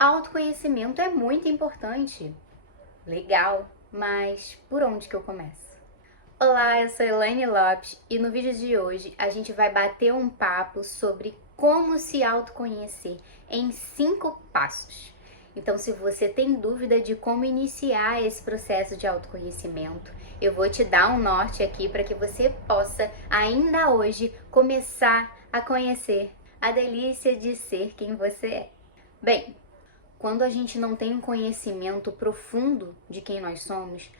Autoconhecimento é muito importante. Legal, mas por onde que eu começo? Olá, eu sou Elaine Lopes e no vídeo de hoje a gente vai bater um papo sobre como se autoconhecer em 5 passos. Então, se você tem dúvida de como iniciar esse processo de autoconhecimento, eu vou te dar um norte aqui para que você possa, ainda hoje, começar a conhecer a delícia de ser quem você é. Bem, quando a gente não tem um conhecimento profundo de quem nós somos,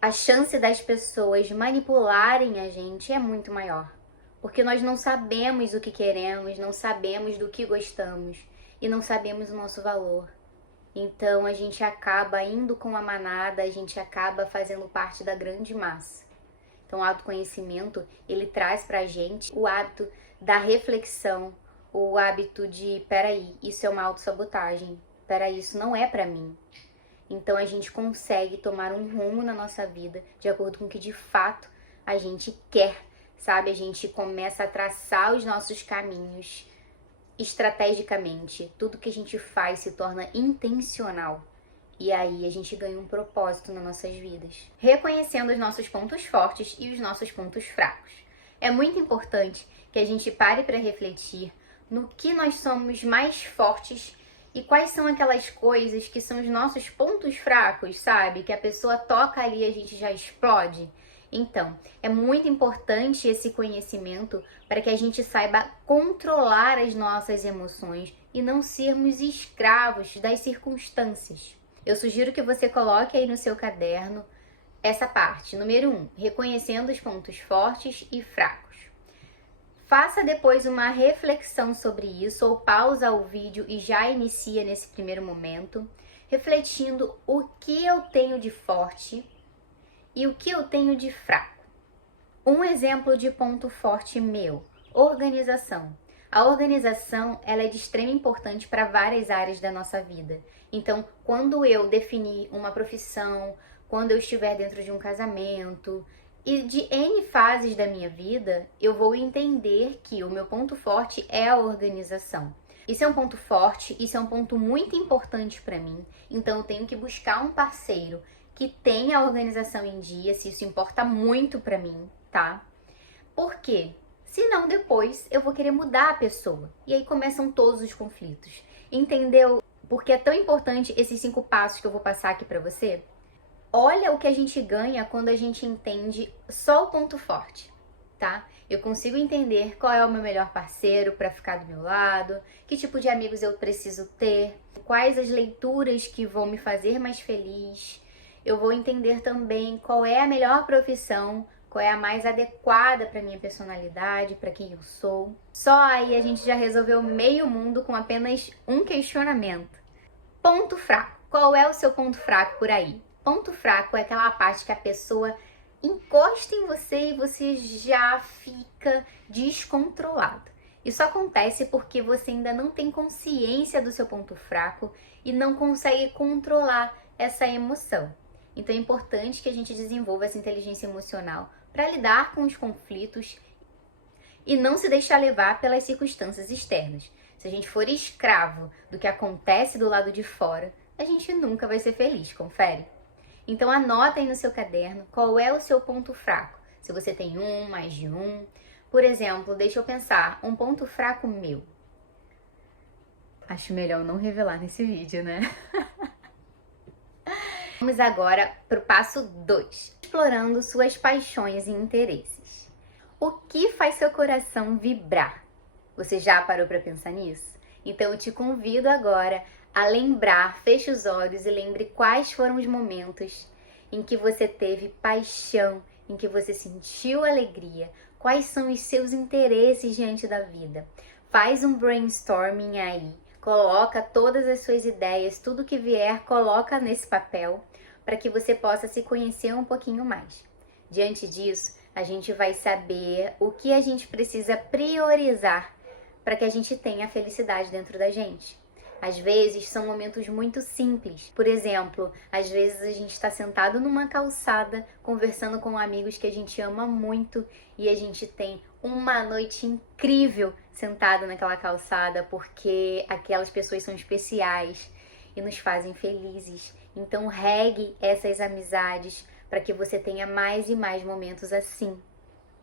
a chance das pessoas manipularem a gente é muito maior. Porque nós não sabemos o que queremos, não sabemos do que gostamos e não sabemos o nosso valor. Então a gente acaba indo com a manada, a gente acaba fazendo parte da grande massa. Então o autoconhecimento, ele traz pra gente o hábito da reflexão, o hábito de, peraí, isso é uma autossabotagem, peraí, isso não é pra mim. Então a gente consegue tomar um rumo na nossa vida de acordo com o que de fato a gente quer, sabe? A gente começa a traçar os nossos caminhos estrategicamente. Tudo que a gente faz se torna intencional. E aí a gente ganha um propósito nas nossas vidas. Reconhecendo os nossos pontos fortes e os nossos pontos fracos. É muito importante que a gente pare para refletir no que nós somos mais fortes e quais são aquelas coisas que são os nossos pontos fracos, sabe? Que a pessoa toca ali e a gente já explode. Então, é muito importante esse conhecimento para que a gente saiba controlar as nossas emoções e não sermos escravos das circunstâncias. Eu sugiro que você coloque aí no seu caderno essa parte. Número 1, reconhecendo os pontos fortes e fracos. Faça depois uma reflexão sobre isso ou pausa o vídeo e já inicia nesse primeiro momento, refletindo o que eu tenho de forte e o que eu tenho de fraco. Um exemplo de ponto forte meu, organização. A organização, ela é de extrema importância para várias áreas da nossa vida. Então, quando eu definir uma profissão, quando eu estiver dentro de um casamento e de N fases da minha vida, eu vou entender que o meu ponto forte é a organização. Isso é um ponto forte, isso é um ponto muito importante para mim. Então, eu tenho que buscar um parceiro que tenha a organização em dia, se isso importa muito para mim, tá? Por quê? Senão depois eu vou querer mudar a pessoa. E aí começam todos os conflitos. Entendeu? Porque é tão importante esses 5 passos que eu vou passar aqui pra você. Olha o que a gente ganha quando a gente entende só o ponto forte, tá? Eu consigo entender qual é o meu melhor parceiro para ficar do meu lado, que tipo de amigos eu preciso ter, quais as leituras que vão me fazer mais feliz. Eu vou entender também qual é a melhor profissão, qual é a mais adequada para minha personalidade, para quem eu sou. Só aí a gente já resolveu meio mundo com apenas um questionamento. Ponto fraco. Qual é o seu ponto fraco por aí? Ponto fraco é aquela parte que a pessoa encosta em você e você já fica descontrolado. Isso acontece porque você ainda não tem consciência do seu ponto fraco e não consegue controlar essa emoção. Então é importante que a gente desenvolva essa inteligência emocional para lidar com os conflitos e não se deixar levar pelas circunstâncias externas. Se a gente for escravo do que acontece do lado de fora, a gente nunca vai ser feliz, confere? Então anota aí no seu caderno qual é o seu ponto fraco. Se você tem um, mais de um. Por exemplo, deixa eu pensar, um ponto fraco meu. Acho melhor não revelar nesse vídeo, né? Vamos agora para o passo 2, explorando suas paixões e interesses. O que faz seu coração vibrar? Você já parou para pensar nisso? Então eu te convido agora a lembrar, feche os olhos e lembre quais foram os momentos em que você teve paixão, em que você sentiu alegria, quais são os seus interesses diante da vida. Faz um brainstorming aí, coloca todas as suas ideias, tudo que vier, coloca nesse papel, para que você possa se conhecer um pouquinho mais. Diante disso, a gente vai saber o que a gente precisa priorizar para que a gente tenha a felicidade dentro da gente. Às vezes são momentos muito simples. Por exemplo, às vezes a gente está sentado numa calçada conversando com amigos que a gente ama muito e a gente tem uma noite incrível sentado naquela calçada porque aquelas pessoas são especiais. e nos fazem felizes. Então regue essas amizades para que você tenha mais e mais momentos assim.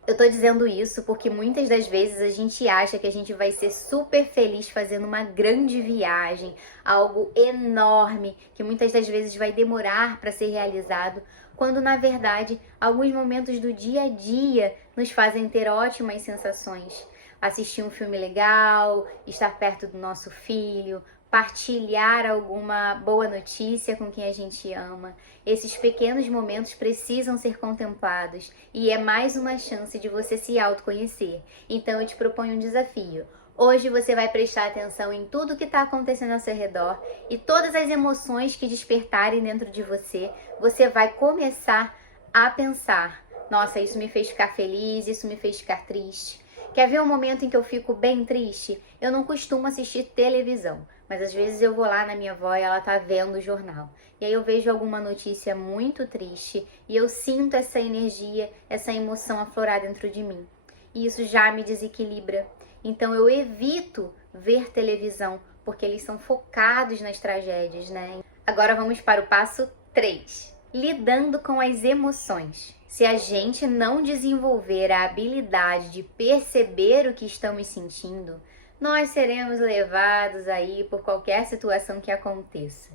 Eu tô dizendo isso porque muitas das vezes a gente acha que a gente vai ser super feliz fazendo uma grande viagem, algo enorme, que muitas das vezes vai demorar para ser realizado, quando na verdade alguns momentos do dia a dia nos fazem ter ótimas sensações. Assistir um filme legal, estar perto do nosso filho, partilhar alguma boa notícia com quem a gente ama. Esses pequenos momentos precisam ser contemplados e é mais uma chance de você se autoconhecer. Então eu te proponho um desafio. Hoje você vai prestar atenção em tudo que está acontecendo ao seu redor e todas as emoções que despertarem dentro de você, você vai começar a pensar: nossa, isso me fez ficar feliz, isso me fez ficar triste. Quer ver um momento em que eu fico bem triste? Eu não costumo assistir televisão, mas às vezes eu vou lá na minha avó e ela tá vendo o jornal. E aí eu vejo alguma notícia muito triste e eu sinto essa energia, essa emoção aflorar dentro de mim. E isso já me desequilibra. Então eu evito ver televisão, porque eles são focados nas tragédias, né? Agora vamos para o passo 3. Lidando com as emoções. Se a gente não desenvolver a habilidade de perceber o que estamos sentindo, nós seremos levados aí por qualquer situação que aconteça.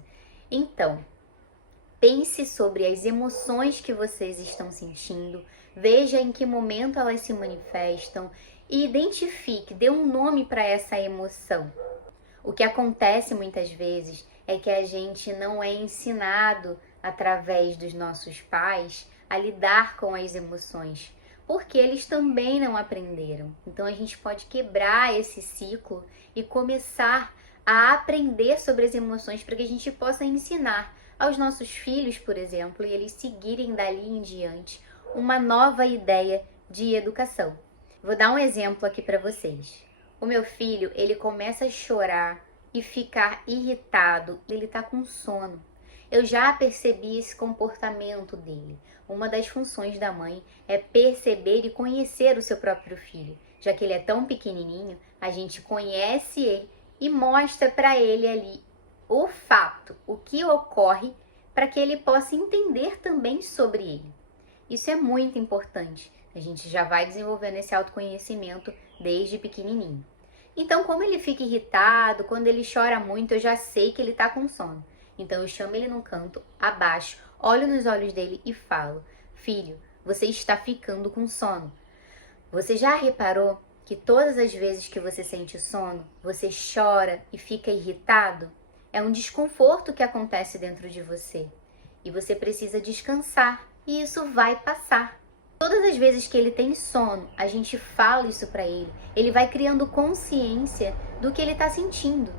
Então, pense sobre as emoções que vocês estão sentindo, veja em que momento elas se manifestam e identifique, dê um nome para essa emoção. O que acontece muitas vezes é que a gente não é ensinado através dos nossos pais a lidar com as emoções, porque eles também não aprenderam. Então a gente pode quebrar esse ciclo e começar a aprender sobre as emoções para que a gente possa ensinar aos nossos filhos, por exemplo, e eles seguirem dali em diante uma nova ideia de educação. Vou dar um exemplo aqui para vocês. O meu filho, ele começa a chorar e ficar irritado, ele tá com sono. Eu já percebi esse comportamento dele. Uma das funções da mãe é perceber e conhecer o seu próprio filho. Já que ele é tão pequenininho, a gente conhece ele e mostra para ele ali o fato, o que ocorre, para que ele possa entender também sobre ele. Isso é muito importante. A gente já vai desenvolvendo esse autoconhecimento desde pequenininho. Então, como ele fica irritado, quando ele chora muito, eu já sei que ele está com sono. Então, eu chamo ele num canto, abaixo, olho nos olhos dele e falo: filho, você está ficando com sono. Você já reparou que todas as vezes que você sente sono, você chora e fica irritado? É um desconforto que acontece dentro de você. E você precisa descansar. E isso vai passar. Todas as vezes que ele tem sono, a gente fala isso para ele. Ele vai criando consciência do que ele está sentindo.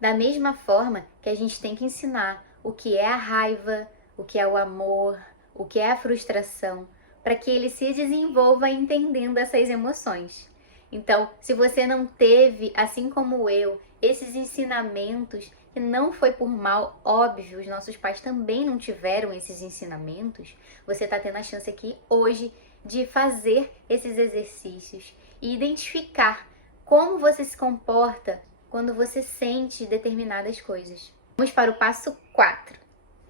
Da mesma forma que a gente tem que ensinar o que é a raiva, o que é o amor, o que é a frustração, para que ele se desenvolva entendendo essas emoções. Então, se você não teve, assim como eu, esses ensinamentos, e não foi por mal, óbvio, os nossos pais também não tiveram esses ensinamentos, você está tendo a chance aqui hoje de fazer esses exercícios e identificar como você se comporta quando você sente determinadas coisas. Vamos para o passo 4.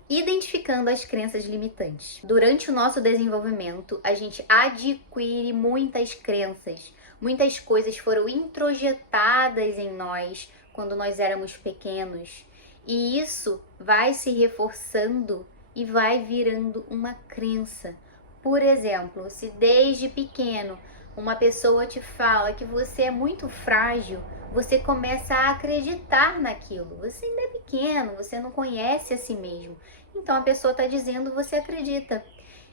Identificando as crenças limitantes. Durante o nosso desenvolvimento, a gente adquire muitas crenças. Muitas coisas foram introjetadas em nós quando nós éramos pequenos. E isso vai se reforçando e vai virando uma crença. Por exemplo, se desde pequeno uma pessoa te fala que você é muito frágil, você começa a acreditar naquilo. Você ainda é pequeno, você não conhece a si mesmo. Então a pessoa está dizendo, você acredita.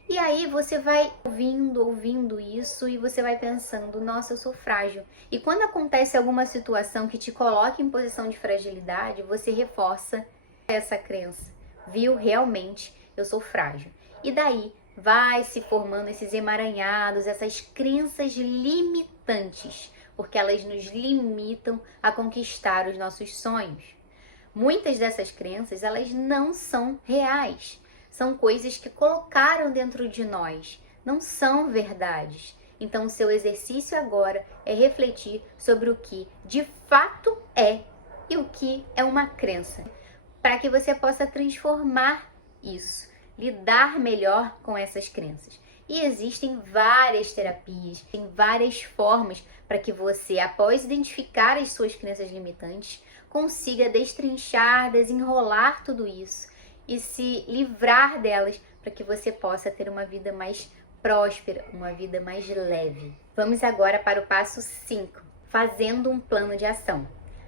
E aí você vai ouvindo isso e você vai pensando, nossa, eu sou frágil. E quando acontece alguma situação que te coloca em posição de fragilidade, você reforça essa crença. Viu? Realmente, eu sou frágil. E daí vai se formando esses emaranhados, essas crenças limitantes, porque elas nos limitam a conquistar os nossos sonhos. Muitas dessas crenças, elas não são reais. São coisas que colocaram dentro de nós, não são verdades. Então, o seu exercício agora é refletir sobre o que de fato é e o que é uma crença. para que você possa transformar isso, lidar melhor com essas crenças. E existem várias terapias, tem várias formas para que você, após identificar as suas crenças limitantes, consiga destrinchar, desenrolar tudo isso e se livrar delas para que você possa ter uma vida mais próspera, uma vida mais leve. Vamos agora para o passo 5, fazendo um plano de ação.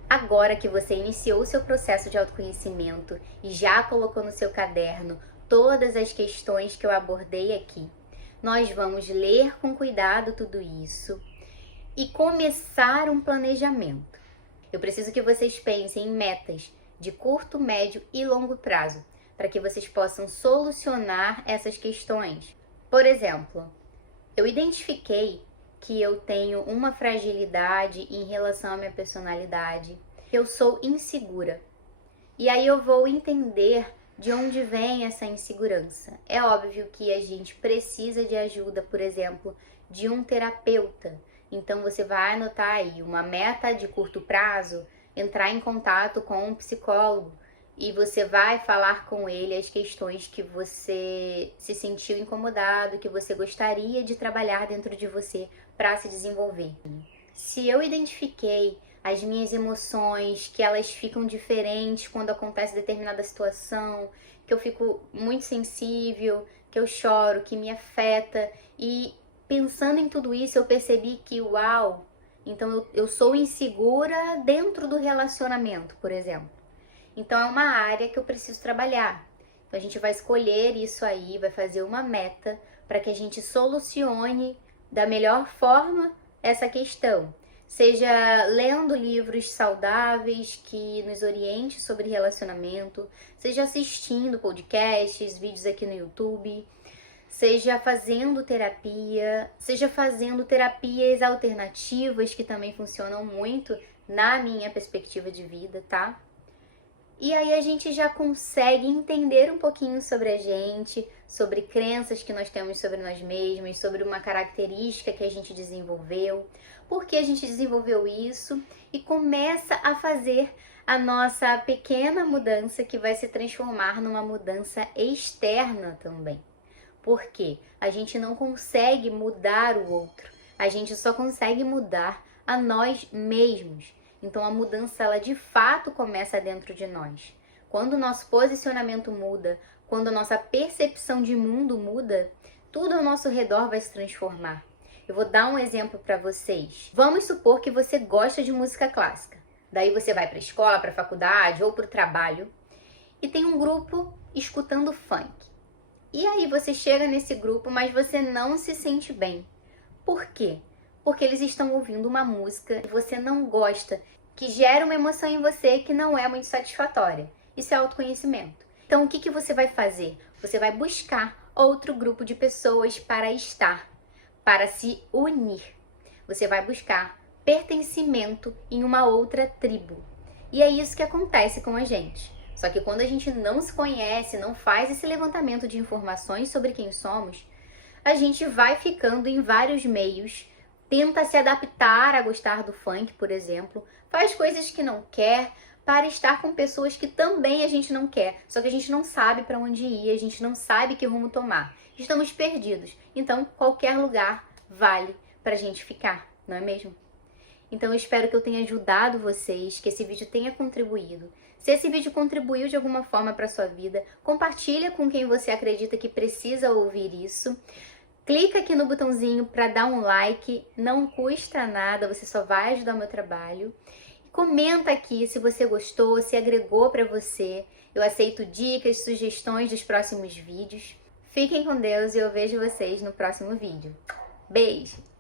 Agora que você iniciou o seu processo de autoconhecimento e já colocou no seu caderno todas as questões que eu abordei aqui, nós vamos ler com cuidado tudo isso e começar um planejamento. Eu preciso que vocês pensem em metas de curto, médio e longo prazo, para que vocês possam solucionar essas questões. Por exemplo, eu identifiquei que eu tenho uma fragilidade em relação à minha personalidade, que eu sou insegura. E aí eu vou entender de onde vem essa insegurança. É óbvio que a gente precisa de ajuda, por exemplo, de um terapeuta. Então você vai anotar aí uma meta de curto prazo, entrar em contato com um psicólogo e você vai falar com ele as questões que você se sentiu incomodado, que você gostaria de trabalhar dentro de você para se desenvolver. Se eu identifiquei as minhas emoções, que elas ficam diferentes quando acontece determinada situação, que eu fico muito sensível, que eu choro, que me afeta, e pensando em tudo isso eu percebi que, uau, então eu sou insegura dentro do relacionamento, por exemplo. Então é uma área que eu preciso trabalhar. Então a gente vai escolher isso aí, vai fazer uma meta para que a gente solucione da melhor forma essa questão. Seja lendo livros saudáveis que nos orientem sobre relacionamento, seja assistindo podcasts, vídeos aqui no YouTube, seja fazendo terapia, seja fazendo terapias alternativas que também funcionam muito na minha perspectiva de vida, tá? E aí a gente já consegue entender um pouquinho sobre a gente, sobre crenças que nós temos sobre nós mesmos, sobre uma característica que a gente desenvolveu, por que a gente desenvolveu isso e começa a fazer a nossa pequena mudança que vai se transformar numa mudança externa também. Porque a gente não consegue mudar o outro, a gente só consegue mudar a nós mesmos. Então a mudança, ela de fato começa dentro de nós. Quando o nosso posicionamento muda, quando a nossa percepção de mundo muda, tudo ao nosso redor vai se transformar. Eu vou dar um exemplo para vocês. Vamos supor que você gosta de música clássica. Daí você vai para a escola, para a faculdade ou para o trabalho e tem um grupo escutando funk. E aí você chega nesse grupo, mas você não se sente bem. Por quê? Porque eles estão ouvindo uma música que você não gosta, que gera uma emoção em você que não é muito satisfatória. Isso é autoconhecimento. Então o que você vai fazer? Você vai buscar outro grupo de pessoas para estar, para se unir. Você vai buscar pertencimento em uma outra tribo. E é isso que acontece com a gente. Só que quando a gente não se conhece, não faz esse levantamento de informações sobre quem somos, a gente vai ficando em vários meios, tenta se adaptar a gostar do funk, por exemplo, faz coisas que não quer para estar com pessoas que também a gente não quer, só que a gente não sabe para onde ir, a gente não sabe que rumo tomar. Estamos perdidos, então qualquer lugar vale para a gente ficar, não é mesmo? Então eu espero que eu tenha ajudado vocês, que esse vídeo tenha contribuído. Se esse vídeo contribuiu de alguma forma para a sua vida, compartilha com quem você acredita que precisa ouvir isso. Clica aqui no botãozinho para dar um like, não custa nada, você só vai ajudar o meu trabalho. E comenta aqui se você gostou, se agregou para você. Eu aceito dicas, sugestões dos próximos vídeos. Fiquem com Deus e eu vejo vocês no próximo vídeo. Beijo!